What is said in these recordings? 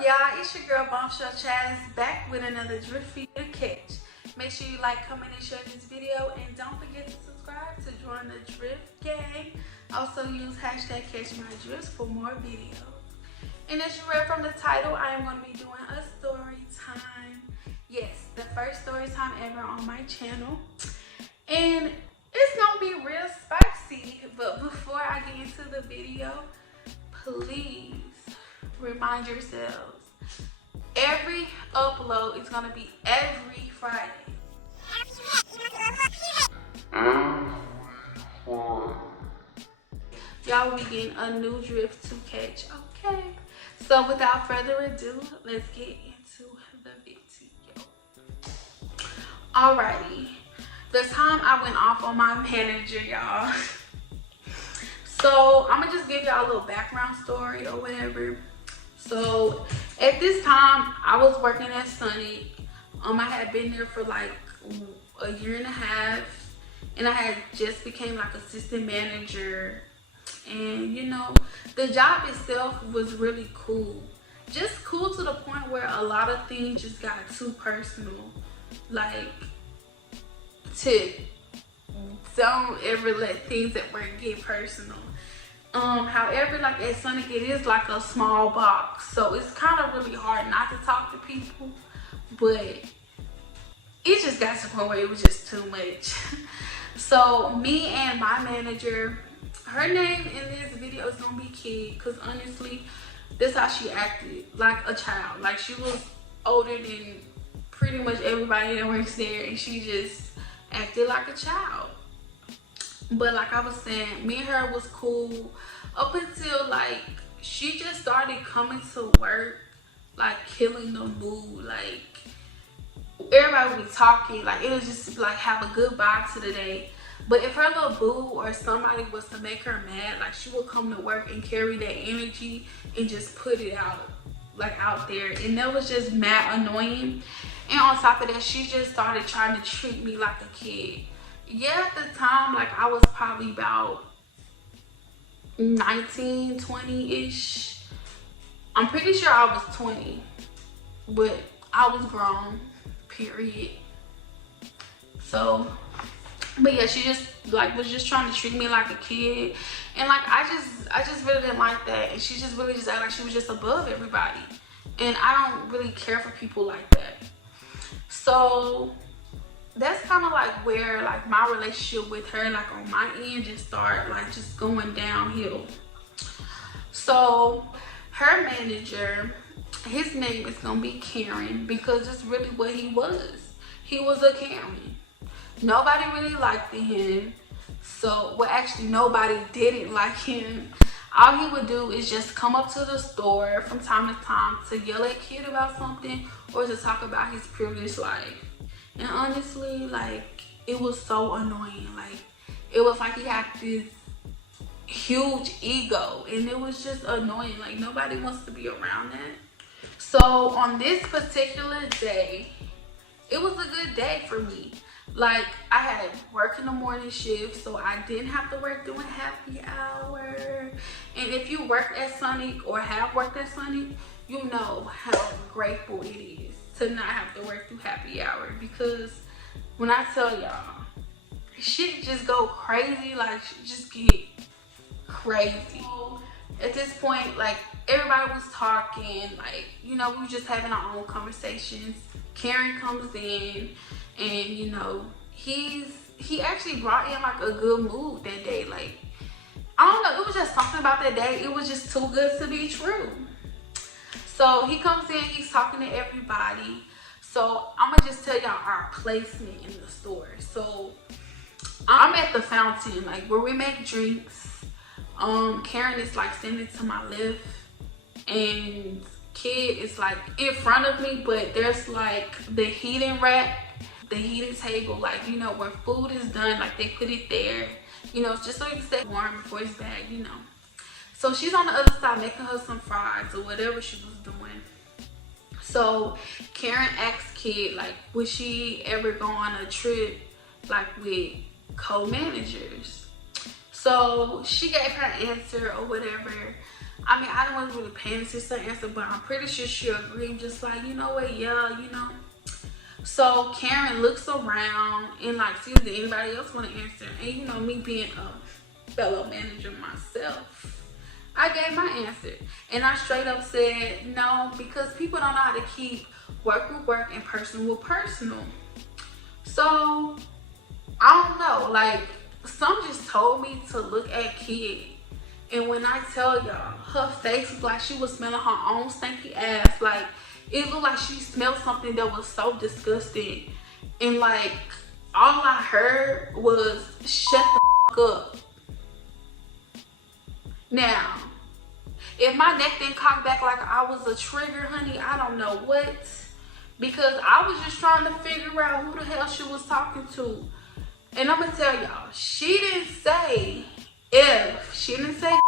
Y'all? It's your girl Bombshell Chaz back with another drift for you to catch. Make sure you like, comment, and share this video, and don't forget to subscribe to join the drift gang. Also use hashtag #CatchMyDrifts for more videos. And as you read from the title, I am going to be doing a story time. Yes, the first story time ever on my channel, and it's gonna be real spicy. But before I get into the video, please remind yourselves, every upload is gonna be every Friday. Y'all will be getting a new drift to catch, okay? So without further ado, let's get into the video. Alrighty, the time I went off on my manager, y'all. So I'm gonna just give y'all a little background story or whatever. So at this time, I was working at Sonic. I had been there for like a year and a half, and I had just became like assistant manager. And you know, the job itself was really cool. Just cool to the point where a lot of things just got too personal. Like, don't ever let things at work get personal. However, like at Sonic, it is like a small box, so it's kind of really hard not to talk to people, but it just got to the point where it was just too much. So me and my manager, her name in this video is gonna be Kid, because honestly, this is how she acted, like a child. Like, she was older than pretty much everybody that works there, and she just acted like a child. But like I was saying, me and her was cool up until like she just started coming to work, like killing the mood. Like, everybody would be talking, like it was just like have a good vibe to the day. But if her little boo or somebody was to make her mad, like she would come to work and carry that energy and just put it out, like out there. And that was just mad annoying. And on top of that, she just started trying to treat me like a kid. Yeah, at the time, like I was probably about 19, 20-ish. I'm pretty sure I was 20, but I was grown, period. So, but yeah, she just like was just trying to treat me like a kid. And like I just really didn't like that. And she just really just acted like she was just above everybody. And I don't really care for people like that. So that's kind of like where like my relationship with her, like on my end, just started like just going downhill. So her manager, his name is gonna be Karen, because it's really what he was. He was a Karen. Nobody really liked him. So, well, actually nobody didn't like him. All he would do is just come up to the store from time to time to yell at Kid about something, or to talk about his privileged life. And honestly, like, it was so annoying. Like, it was like he had this huge ego, and it was just annoying. Like, nobody wants to be around that. So on this particular day, it was a good day for me. Like, I had work in the morning shift, so I didn't have to work doing happy hour. And if you worked at Sonic or have worked at Sonic, you know how grateful it is to not have to work through happy hour. Because when I tell y'all, shit just go crazy. Like, just get crazy. At this point, like, everybody was talking, like, you know, we were just having our own conversations. Karen comes in, and you know, he actually brought in like a good mood that day. Like, I don't know, it was just something about that day. It was just too good to be true. So he comes in, he's talking to everybody. So I'm gonna just tell y'all our placement in the store. So I'm at the fountain, like where we make drinks. Karen is like standing to my left, and Kid is like in front of me, but there's like the heating rack, the heating table, like, you know, when food is done, like they put it there, you know, just so you can stay warm before it's bagged, you know. So she's on the other side making her some fries or whatever she was doing. So Karen asked Kid, like, would she ever go on a trip like with co-managers? So she gave her answer or whatever. I mean, I wasn't really paying attention to the answer, but I'm pretty sure she agreed. Just like, you know what, yeah, you know. So Karen looks around and like sees if anybody else want to answer. And you know, me being a fellow manager myself, I gave my answer. And I straight up said no, because people don't know how to keep work with work and personal with personal. So I don't know, like some just told me to look at Kid. And when I tell y'all, her face was like she was smelling her own stinky ass. Like, it looked like she smelled something that was so disgusting. And like, all I heard was, shut the fuck up. Now, if my neck didn't cock back like I was a trigger, honey, I don't know what. Because I was just trying to figure out who the hell she was talking to. And I'm gonna tell y'all, she didn't say if, she didn't say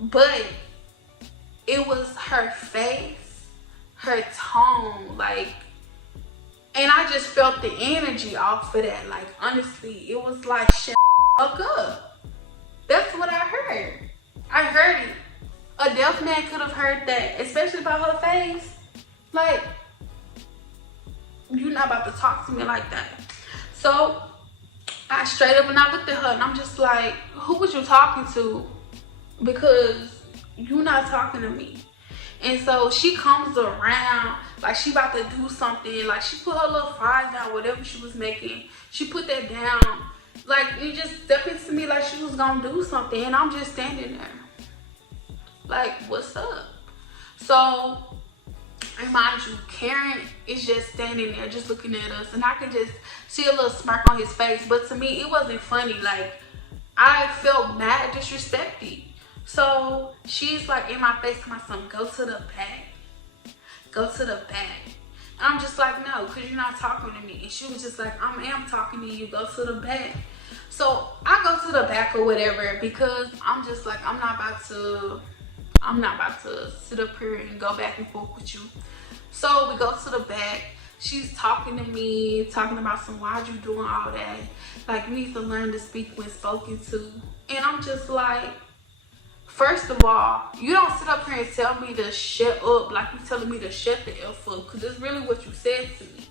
but it was her face, her tone, like, and I just felt the energy off of that. Like, honestly, it was like, shut the fuck up. That's what I heard. I heard it. A deaf man could have heard that, especially about her face. Like, you're not about to talk to me like that. So I straight up and I looked at her and I'm just like, who was you talking to? Because you're not talking to me. And so she comes around like she about to do something. Like she put her little fries down, whatever she was making. She put that down. Like it just stepped into me like she was gonna do something. And I'm just standing there. Like, what's up? So, and mind you, Karen is just standing there just looking at us. And I can just see a little smirk on his face. But to me, it wasn't funny. Like, I felt mad, disrespected. So she's like in my face to my son, go to the back. Go to the back. And I'm just like, no, because you're not talking to me. And she was just like, I am talking to you. Go to the back. So I go to the back or whatever because I'm just like, I'm not about to sit up here and go back and forth with you. So we go to the back. She's talking to me, talking about some, why'd you doing all that? Like, you need to learn to speak when spoken to. And I'm just like, first of all, you don't sit up here and tell me to shut up like you telling me to shut the F up, because it's really what you said to me.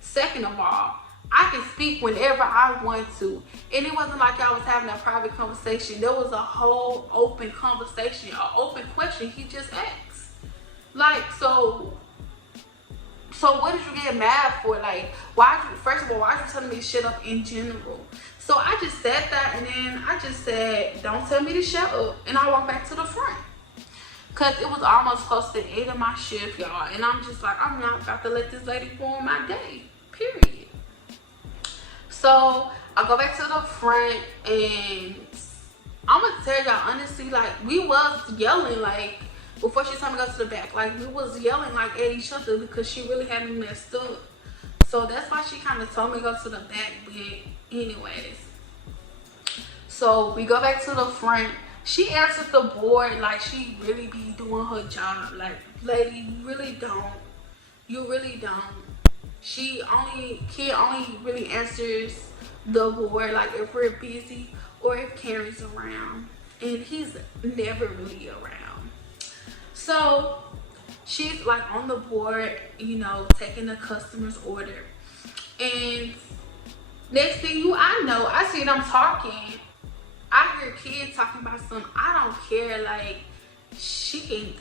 Second of all, I can speak whenever I want to. And it wasn't like I was having a private conversation. There was a whole open conversation, an open question he just asked. Like, so what did you get mad for? Like, first of all, why are you telling me to shut up in general? So I just sat there and then I just said, don't tell me to shut up. And I walked back to the front. Because it was almost close to 8 of my shift, y'all. And I'm just like, I'm not about to let this lady ruin my day. Period. So I go back to the front and I'm going to tell y'all honestly, like, we was yelling, like, before she told me to go to the back. Like, we was yelling, like, at each other because she really had me messed up. So that's why she kind of told me to go to the back. But anyways, so we go back to the front. She answered the board like she really be doing her job. Like, lady, you really don't. You really don't. Kid only really answers the board like if we're busy or if Karen's around. And he's never really around. So she's like on the board, you know, taking the customer's order. And next thing I know, I see them talking. I hear kids talking about something. I don't care. Like, she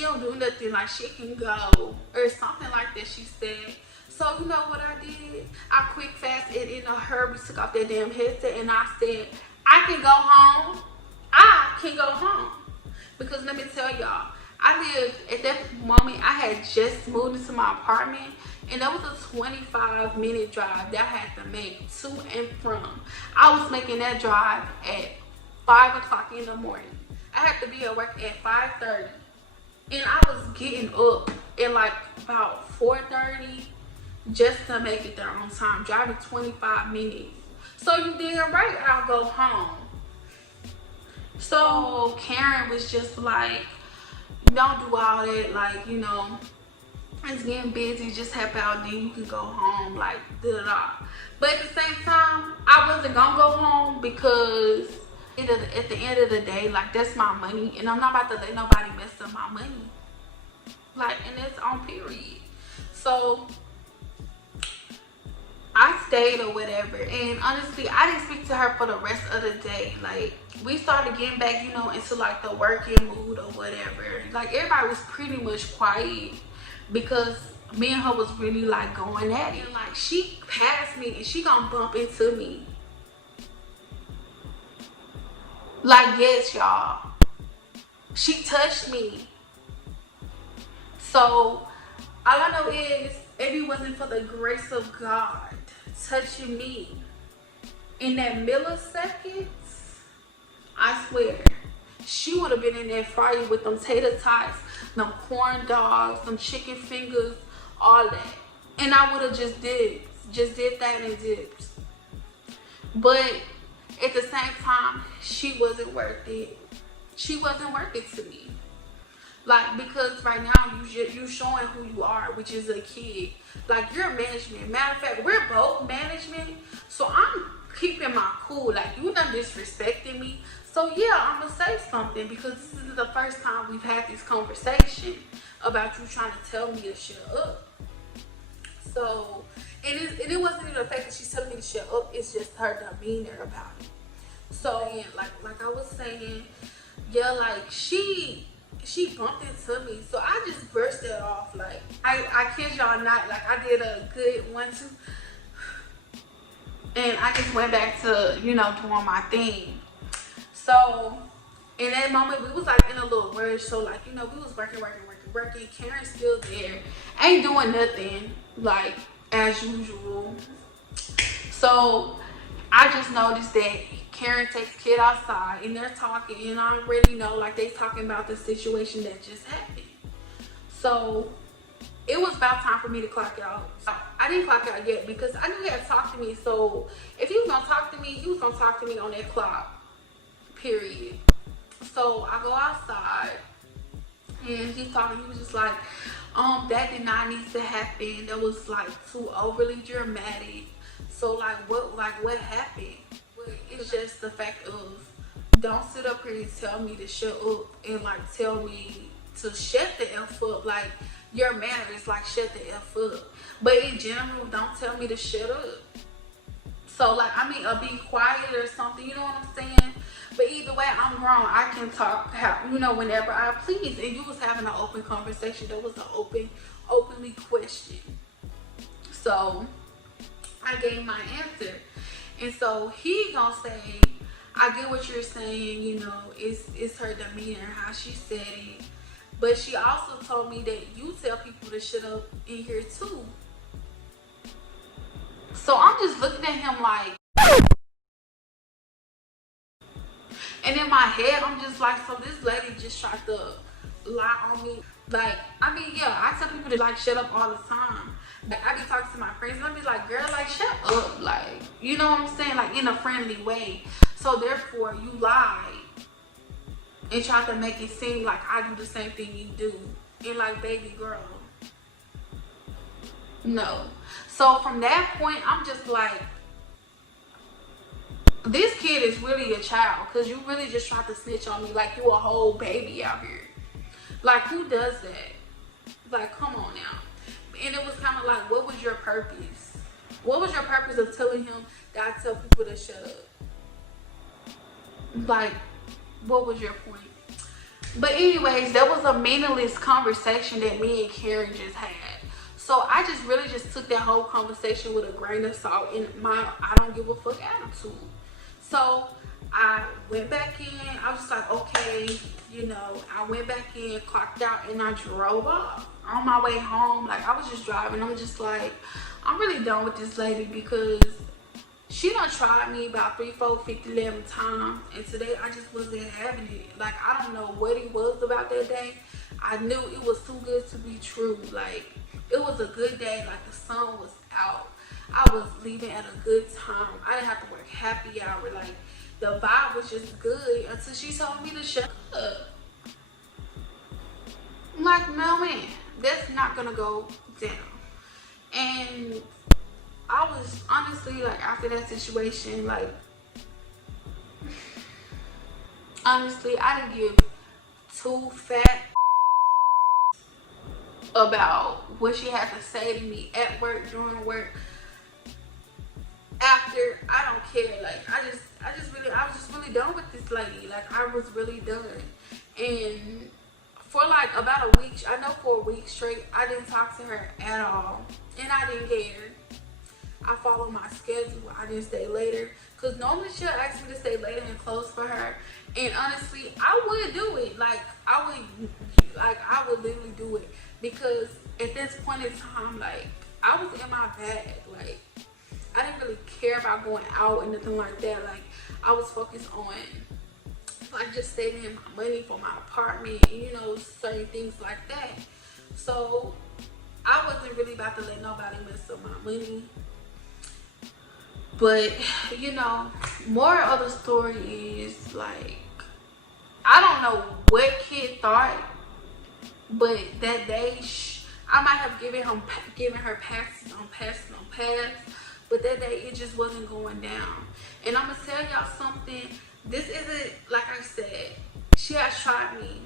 don't do nothing. Like, she can go or something like that. She said. So you know what I did? I quick fast and in a hurry took off that damn headset and I said, I can go home. I can go home. Because let me tell y'all, I lived, at that moment, I had just moved into my apartment. And that was a 25-minute drive that I had to make to and from. I was making that drive at 5 o'clock in the morning. I had to be at work at 5:30. And I was getting up at like about 4:30 just to make it there on time, driving 25 minutes. So you damn right I'll go home. So Karen was just like, don't do all that, like, you know, it's getting busy, just help out, then you can go home, like, da-da-da. But at the same time, I wasn't gonna go home because At the end of the day, like, that's my money, and I'm not about to let nobody mess up my money. Like, and it's on period. So I stayed or whatever, and honestly, I didn't speak to her for the rest of the day. Like, we started getting back, you know, into like the working mood or whatever. Like, everybody was pretty much quiet because me and her was really like going at it. And like, she passed me and she gonna bump into me. Like, yes, y'all, she touched me. So all I know is, if it wasn't for the grace of God touching me in that millisecond, I swear, she would have been in that fryer with them tater tots, them corn dogs, them chicken fingers, all that. And I would have just did that and dipped. But at the same time, she wasn't worth it. She wasn't worth it to me. Like, because right now you showing who you are, which is a kid. Like, you're management. Matter of fact, we're both management. So I'm keeping my cool. Like, you done disrespecting me. So yeah, I'm gonna say something, because this is the first time we've had this conversation about you trying to tell me to shut up. So, and it wasn't even the fact that she's telling me to shut up. It's just her demeanor about it. So yeah, like I was saying, yeah, like she bumped into me, so I just burst it off. Like, I kid y'all not, like, I did a good 1-2, and I just went back to, you know, doing my thing. So in that moment, we was like in a little rush. So, like, you know, we was working. Karen's still there, ain't doing nothing, like, as usual. So I just noticed that Karen takes kid outside and they're talking, and I already know, like, they talking about the situation that just happened. So it was about time for me to clock out. So I didn't clock out yet because I knew he had to talk to me. So if he was gonna talk to me, he was gonna talk to me on that clock, period. So I go outside and he's talking. He was just like, that did not need to happen. That was like too overly dramatic. So like what happened? It's just the fact of, don't sit up here and tell me to shut up and like tell me to shut the F up. Like, your manner is like, shut the F up. But in general, don't tell me to shut up. So like, I mean, be quiet or something, you know what I'm saying? But either way, I'm grown. I can talk, you know, whenever I please. And you was having an open conversation. There was an openly question. So I gave my answer. And so he gonna say, I get what you're saying, you know, it's her demeanor, how she said it. But she also told me that you tell people to shut up in here too. So I'm just looking at him like, and in my head, I'm just like, so this lady just tried to lie on me. Like, I mean, yeah, I tell people to like shut up all the time. Like, I be talking to my friends and I be like, girl, like, shut up. Like, you know what I'm saying? Like, in a friendly way. So therefore, you lied and try to make it seem like I do the same thing you do. And like, baby girl, no. So from that point, I'm just like, this kid is really a child, because you really just tried to snitch on me like you a whole baby out here. Like, who does that? Like, come on now. And it was kind of like, what was your purpose? What was your purpose of telling him that I tell people to shut up? Like, what was your point? But anyways, that was a meaningless conversation that me and Karen just had. So I just really just took that whole conversation with a grain of salt in my I don't give a fuck attitude. So I went back in. I was just like, okay, you know, I went back in, clocked out, and I drove off. On my way home, like, I was just driving. I'm just like, I'm really done with this lady, because she done tried me about 3, 4, 50, 11 times. And today, I just wasn't having it. Like, I don't know what it was about that day. I knew it was too good to be true. Like, it was a good day. Like, the sun was out. I was leaving at a good time. I didn't have to work happy hour. Like, the vibe was just good until she told me to shut up. I'm like, no, man, that's not gonna go down. And I was honestly, like, after that situation, like, honestly, I didn't give two fat about what she had to say to me at work, during work, after. I don't care. Like, I was just really done with this lady. Like, I was really done. And for like about a week, I know for a week straight, I didn't talk to her at all. And I didn't care. I followed my schedule. I didn't stay later. Because normally she'll ask me to stay later and close for her. And honestly, I would do it. I would literally do it. Because at this point in time, like, I was in my bag. Like, I didn't really care about going out and nothing like that. Like, I was focused on, like, just saving my money for my apartment, and, you know, certain things like that. So I wasn't really about to let nobody mess up my money. But, you know, more of the story is, like, I don't know what kid thought, but that day I might have given her passes on passes on passes, but that day it just wasn't going down. And I'm gonna tell y'all something. This isn't, like I said, she has tried me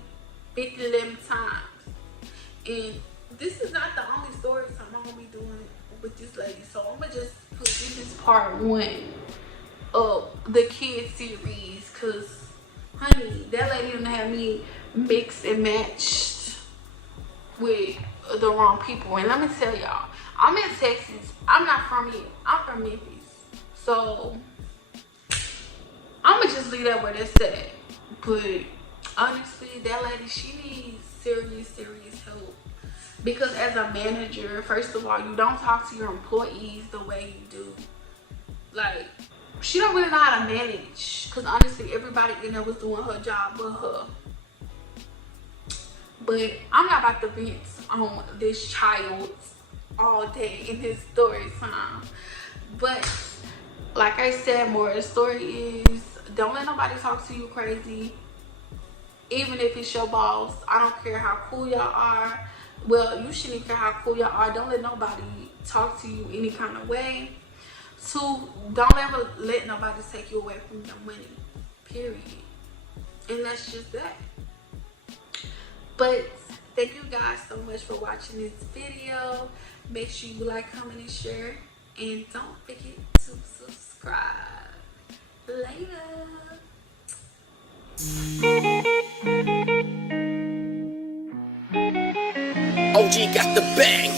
11 times, and this is not the only story time I'm gonna be doing with this lady. So I'm gonna just put this is part 1 of the kid series, cause honey, that lady didn't have me mixed and matched with the wrong people. And let me tell y'all, I'm in Texas. I'm not from here. I'm from Memphis. So I'm gonna just leave that where that's at. But honestly, that lady, she needs serious help. Because as a manager, first of all, you don't talk to your employees the way you do. Like, she don't really know how to manage. Because honestly, everybody in there was doing her job but her. But I'm not about to vent on this child all day in this story time. But like I said, more of the story is, don't let nobody talk to you crazy. Even if it's your boss. I don't care how cool y'all are. Well, you shouldn't care how cool y'all are. Don't let nobody talk to you any kind of way. 2, don't ever let nobody take you away from your money. Period. And that's just that. But thank you guys so much for watching this video. Make sure you like, comment, and share. And don't forget to subscribe. Later. OG got the bang.